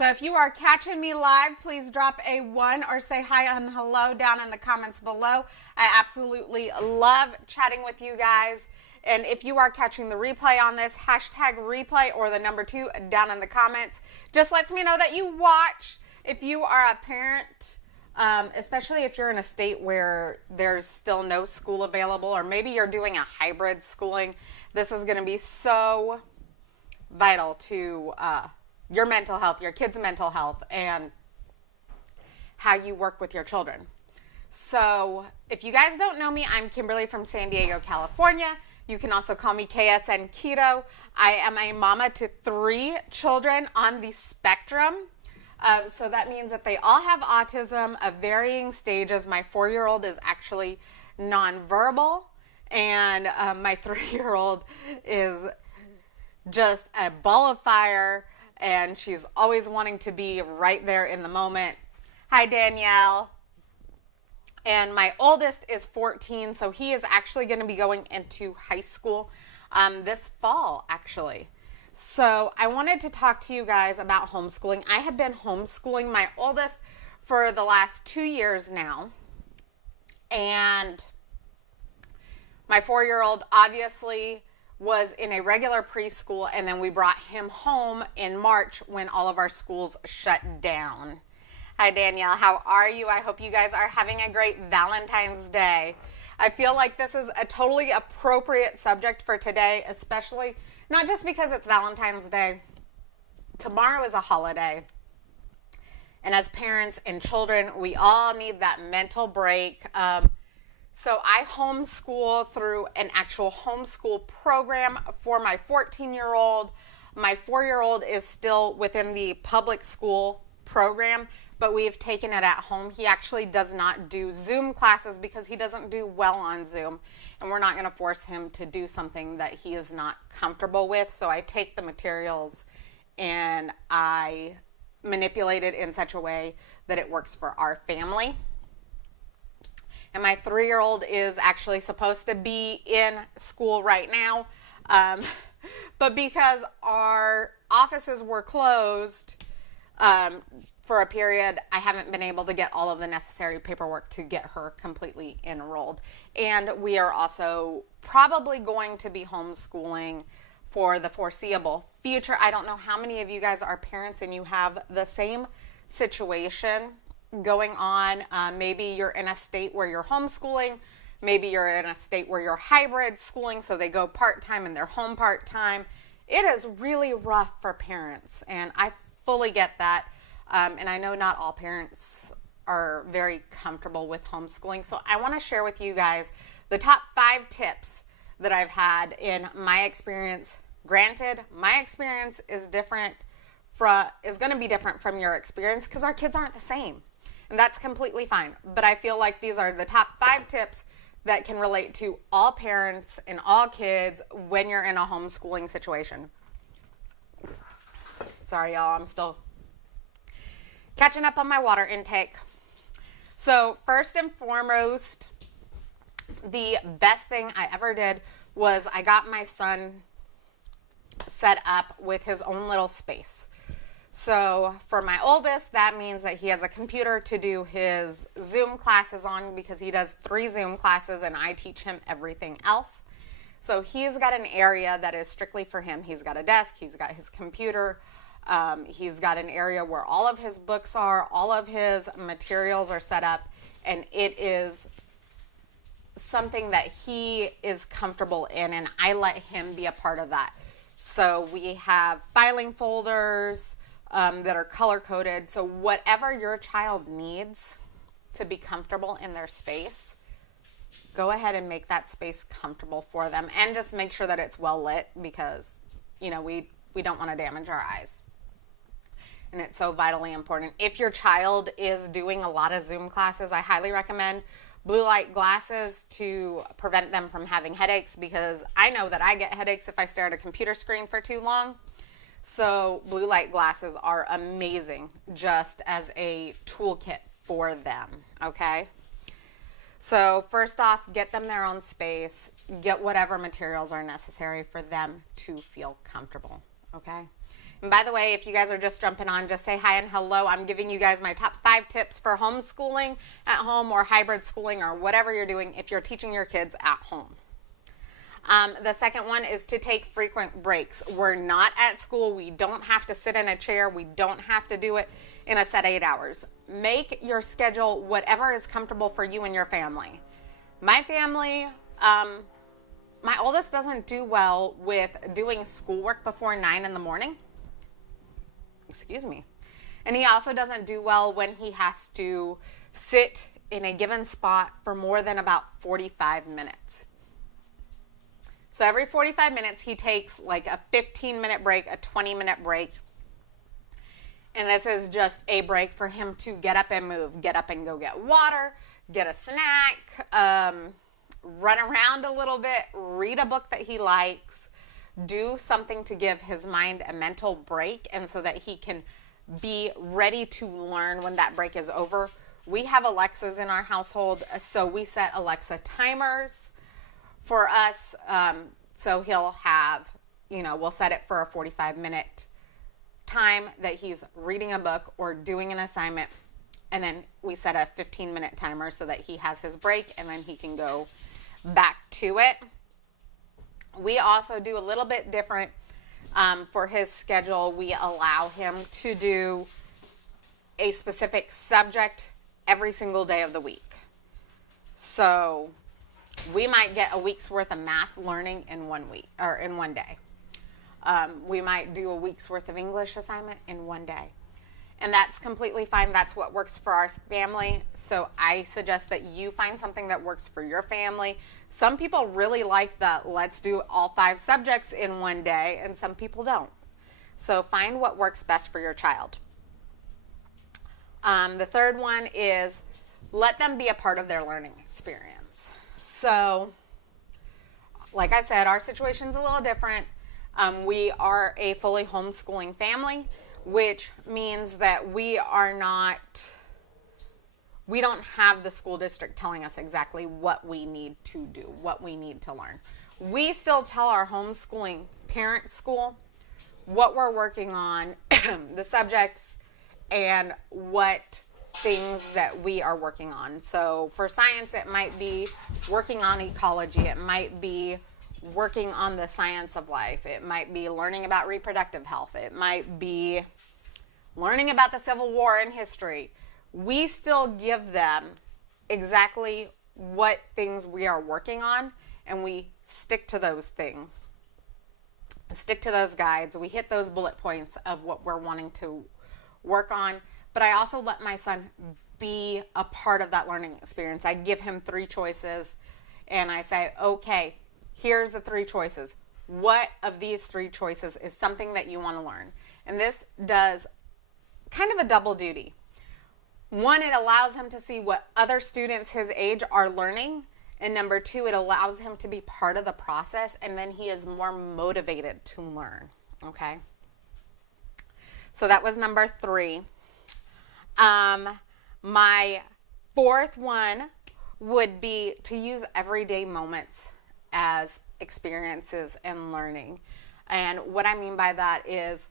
So if you are catching me live, please drop a 1 or say hi and hello down in the comments below. I absolutely love chatting with you guys. And if you are catching the replay on this, hashtag replay or the number 2 down in the comments. Just lets me know that you watch. If you are a parent, especially if you're in a state where there's still no school available, or maybe you're doing a hybrid schooling, this is going to be so vital to your mental health, your kids' mental health, and how you work with your children. So if you guys don't know me, I'm Kimberly from San Diego, California. You can also call me KSN Keto. I am a mama to 3 children on the spectrum. So that means that they all have autism of varying stages. My 4-year-old is actually nonverbal, and my 3-year-old is just a ball of fire, and she's always wanting to be right there in the moment. Hi, Danielle. And my oldest is 14, so he is actually going to be going into high school this fall, actually. So I wanted to talk to you guys about homeschooling. I have been homeschooling my oldest for the last 2 years now. And my 4-year-old obviously was in a regular preschool, and then we brought him home in March when all of our schools shut down. Hi, Danielle. How are you? I hope you guys are having a great Valentine's Day. I feel like this is a totally appropriate subject for today, especially not just because it's Valentine's Day. Tomorrow is a holiday. And as parents and children, we all need that mental break. So I homeschool through an actual homeschool program for my 14-year-old. My 4-year-old is still within the public school program, but we've taken it at home. He actually does not do Zoom classes because he doesn't do well on Zoom, and we're not going to force him to do something that he is not comfortable with. So I take the materials and I manipulate it in such a way that it works for our family. And my 3-year-old is actually supposed to be in school right now. But because our offices were closed for a period, I haven't been able to get all of the necessary paperwork to get her completely enrolled. And we are also probably going to be homeschooling for the foreseeable future. I don't know how many of you guys are parents and you have the same situation going on. Maybe you're in a state where you're homeschooling. Maybe you're in a state where you're hybrid schooling, so they go part-time and they're home part-time. It is really rough for parents, and I fully get that. And I know not all parents are very comfortable with homeschooling. So I want to share with you guys the top 5 tips that I've had in my experience. Granted, my experience is going to be different from your experience because our kids aren't the same. And that's completely fine. But I feel like these are the top 5 tips that can relate to all parents and all kids when you're in a homeschooling situation. Sorry, y'all. I'm still catching up on my water intake. So first and foremost, the best thing I ever did was I got my son set up with his own little space. So for my oldest, that means that he has a computer to do his Zoom classes on because he does 3 Zoom classes and I teach him everything else. So he's got an area that is strictly for him. He's got a desk, he's got his computer, he's got an area where all of his books are, all of his materials are set up, and it is something that he is comfortable in, and I let him be a part of that. So we have filing folders that are color-coded. So whatever your child needs to be comfortable in their space, go ahead and make that space comfortable for them, and just make sure that it's well lit because, you know, we don't want to damage our eyes. And it's so vitally important. If your child is doing a lot of Zoom classes, I highly recommend blue light glasses to prevent them from having headaches, because I know that I get headaches if I stare at a computer screen for too long. So blue light glasses are amazing just as a toolkit for them, okay? So first off, get them their own space. Get whatever materials are necessary for them to feel comfortable, okay? And by the way, if you guys are just jumping on, just say hi and hello. I'm giving you guys my top 5 tips for homeschooling at home or hybrid schooling or whatever you're doing if you're teaching your kids at home. The second one is to take frequent breaks. We're not at school. We don't have to sit in a chair. We don't have to do it in a set 8 hours. Make your schedule whatever is comfortable for you and your family. My family, my oldest doesn't do well with doing schoolwork before 9 in the morning. Excuse me. And he also doesn't do well when he has to sit in a given spot for more than about 45 minutes. So every 45 minutes, he takes like a 15-minute break, a 20-minute break. And this is just a break for him to get up and move, get up and go get water, get a snack, run around a little bit, read a book that he likes, do something to give his mind a mental break, and so that he can be ready to learn when that break is over. We have Alexas in our household, so we set Alexa timers for us. So he'll have, we'll set it for a 45-minute time that he's reading a book or doing an assignment, and then we set a 15-minute timer so that he has his break and then he can go back to it. We also do a little bit different for his schedule. We allow him to do a specific subject every single day of the week. So we might get a week's worth of math learning in 1 week or in 1 day. We might do a week's worth of English assignment in 1 day. And that's completely fine. That's what works for our family. So I suggest that you find something that works for your family. Some people really like the let's do all 5 subjects in 1 day, and some people don't. So find what works best for your child. The third one is let them be a part of their learning experience. So, like I said, our situation's a little different. We are a fully homeschooling family, which means that we don't have the school district telling us exactly what we need to do, what we need to learn. We still tell our homeschooling parent school what we're working on, the subjects, and what things that we are working on. So for science, it might be working on ecology. It might be working on the science of life. It might be learning about reproductive health. It might be learning about the Civil War and history. We still give them exactly what things we are working on, and we stick to those things. Stick to those guides. We hit those bullet points of what we're wanting to work on. But I also let my son be a part of that learning experience. I give him 3 choices, and I say, okay, here's the 3 choices. What of these 3 choices is something that you want to learn? And this does kind of a double duty. One, it allows him to see what other students his age are learning. And number 2, it allows him to be part of the process, and then he is more motivated to learn. Okay? So that was number 3. My 4th one would be to use everyday moments as experiences and learning. And what I mean by that is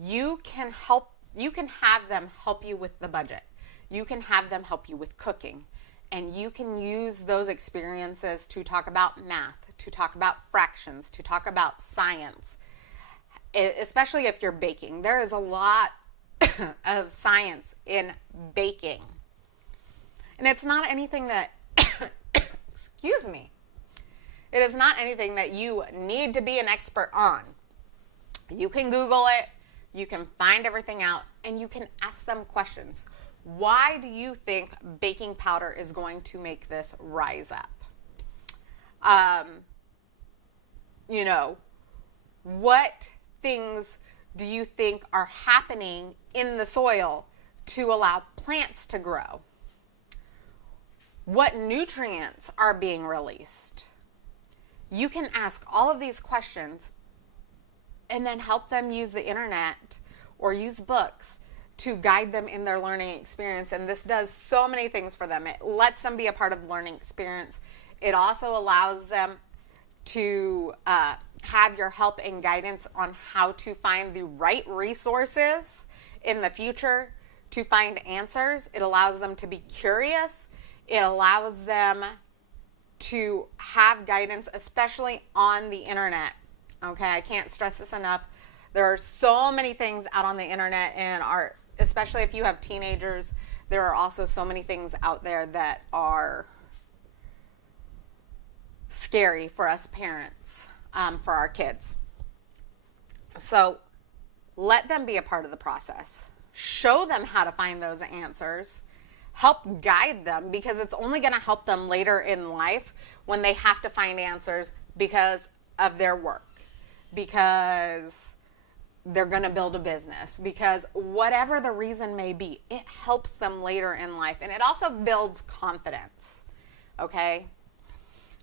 you can have them help you with the budget. You can have them help you with cooking. And you can use those experiences to talk about math, to talk about fractions, to talk about science, especially if you're baking. There is a lot of science in baking. And it's not anything that, excuse me, it is not anything that you need to be an expert on. You can Google it, you can find everything out, and you can ask them questions. Why do you think baking powder is going to make this rise up? What things do you think are happening in the soil to allow plants to grow? What nutrients are being released? You can ask all of these questions and then help them use the internet or use books to guide them in their learning experience. And this does so many things for them. It lets them be a part of the learning experience. It also allows them to have your help and guidance on how to find the right resources in the future to find answers. It allows them to be curious. It allows them to have guidance, especially on the internet. Okay, I can't stress this enough. There are so many things out on the internet, and especially if you have teenagers, there are also so many things out there that are scary for us parents, for our kids. So let them be a part of the process. Show them how to find those answers. Help guide them, because it's only going to help them later in life when they have to find answers because of their work, because they're going to build a business, because whatever the reason may be, it helps them later in life. And it also builds confidence, okay?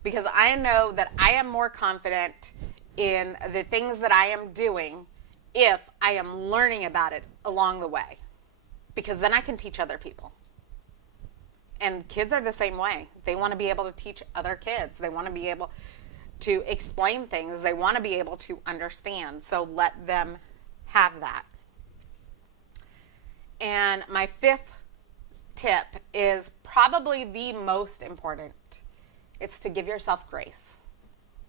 Because I know that I am more confident in the things that I am doing if I am learning about it along the way, because then I can teach other people. And kids are the same way. They want to be able to teach other kids. They want to be able to explain things. They want to be able to understand. So let them have that. And my fifth tip is probably the most important. It's to give yourself grace.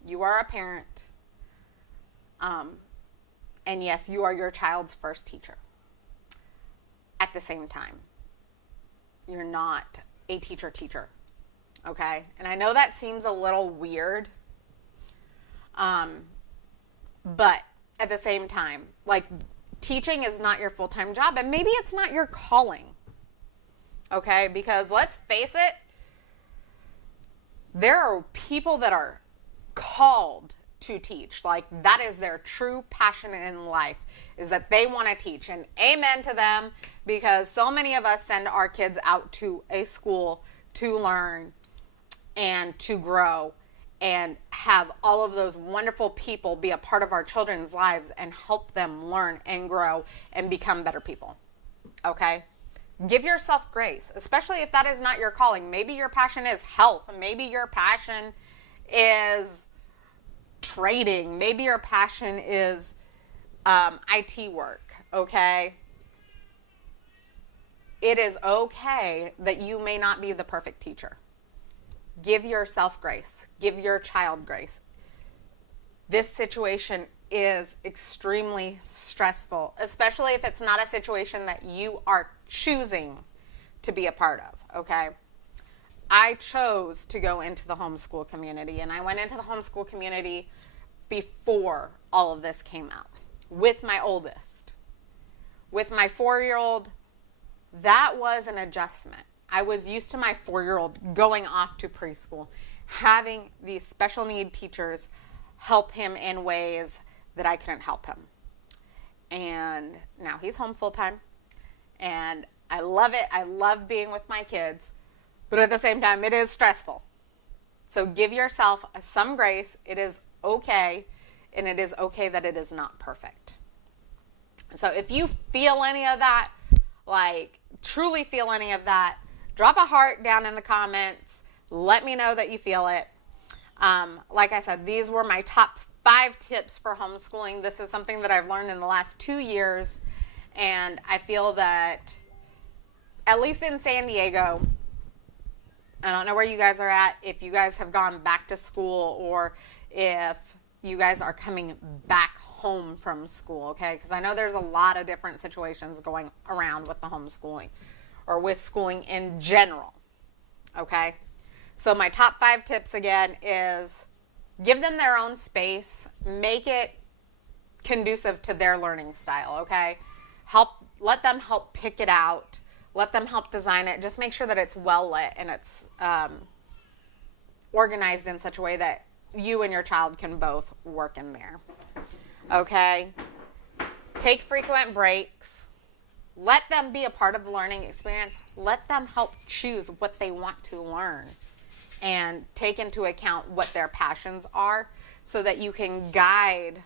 You are a parent. And yes, you are your child's first teacher. At the same time, you're not a teacher, okay? And I know that seems a little weird, but at the same time, like, teaching is not your full-time job, and maybe it's not your calling, okay? Because let's face it, there are people that are called to teach. Like, that is their true passion in life, is that they want to teach. And amen to them, because so many of us send our kids out to a school to learn and to grow and have all of those wonderful people be a part of our children's lives and help them learn and grow and become better people. Okay? Give yourself grace, especially if that is not your calling. Maybe your passion is health. Maybe your passion is trading. Maybe your passion is IT work, okay? It is okay that you may not be the perfect teacher. Give yourself grace. Give your child grace. This situation is extremely stressful, especially if it's not a situation that you are choosing to be a part of, okay? I chose to go into the homeschool community, and I went into the homeschool community before all of this came out with my oldest. With my 4-year-old, that was an adjustment. I was used to my 4-year-old going off to preschool, having these special need teachers help him in ways that I couldn't help him. And now he's home full time, and I love it. I love being with my kids. But at the same time, it is stressful. So give yourself some grace. It is okay, and it is okay that it is not perfect. So if you feel any of that, like truly feel any of that, drop a heart down in the comments. Let me know that you feel it. Like I said, these were my top 5 tips for homeschooling. This is something that I've learned in the last 2 years, and I feel that, at least in San Diego, I don't know where you guys are at, if you guys have gone back to school or if you guys are coming back home from school, okay? Because I know there's a lot of different situations going around with the homeschooling or with schooling in general, okay? So my top 5 tips again is give them their own space, make it conducive to their learning style, okay? Let them help pick it out. Let them help design it. Just make sure that it's well lit and it's organized in such a way that you and your child can both work in there. Okay? Take frequent breaks. Let them be a part of the learning experience. Let them help choose what they want to learn and take into account what their passions are so that you can guide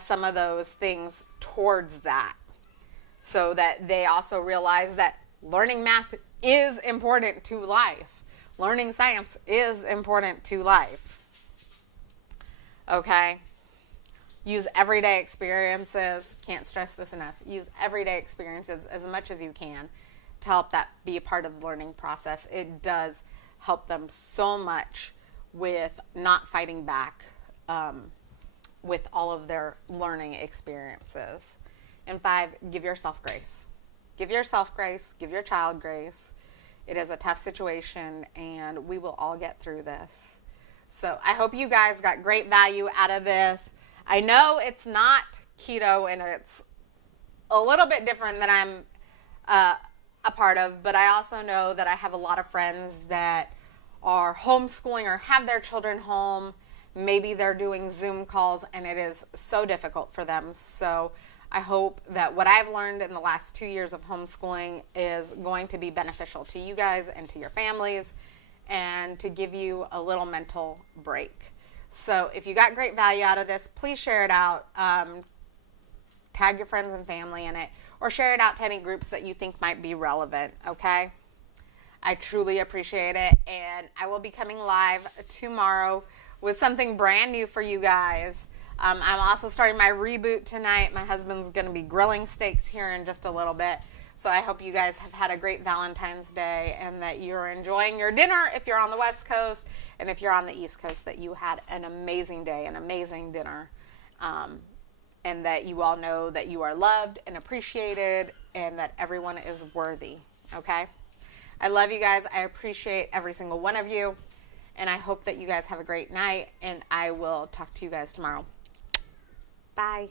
some of those things towards that, so that they also realize that learning math is important to life. Learning science is important to life. okay? Use everyday experiences. Can't stress this enough. Use everyday experiences as much as you can to help that be a part of the learning process. It does help them so much with not fighting back with all of their learning experiences. And 5, give yourself grace. Give yourself grace. Give your child grace. It is a tough situation, and we will all get through this. So I hope you guys got great value out of this. I know it's not keto, and it's a little bit different than I'm a part of, but I also know that I have a lot of friends that are homeschooling or have their children home. Maybe they're doing Zoom calls, and it is so difficult for them. So I hope that what I've learned in the last 2 years of homeschooling is going to be beneficial to you guys and to your families, and to give you a little mental break. So if you got great value out of this, please share it out. Tag your friends and family in it, or share it out to any groups that you think might be relevant, okay? I truly appreciate it, and I will be coming live tomorrow with something brand new for you guys. I'm also starting my reboot tonight. My husband's going to be grilling steaks here in just a little bit. So I hope you guys have had a great Valentine's Day, and that you're enjoying your dinner if you're on the West Coast, and if you're on the East Coast, that you had an amazing day, an amazing dinner, and that you all know that you are loved and appreciated, and that everyone is worthy, okay? I love you guys. I appreciate every single one of you, and I hope that you guys have a great night, and I will talk to you guys tomorrow. Bye.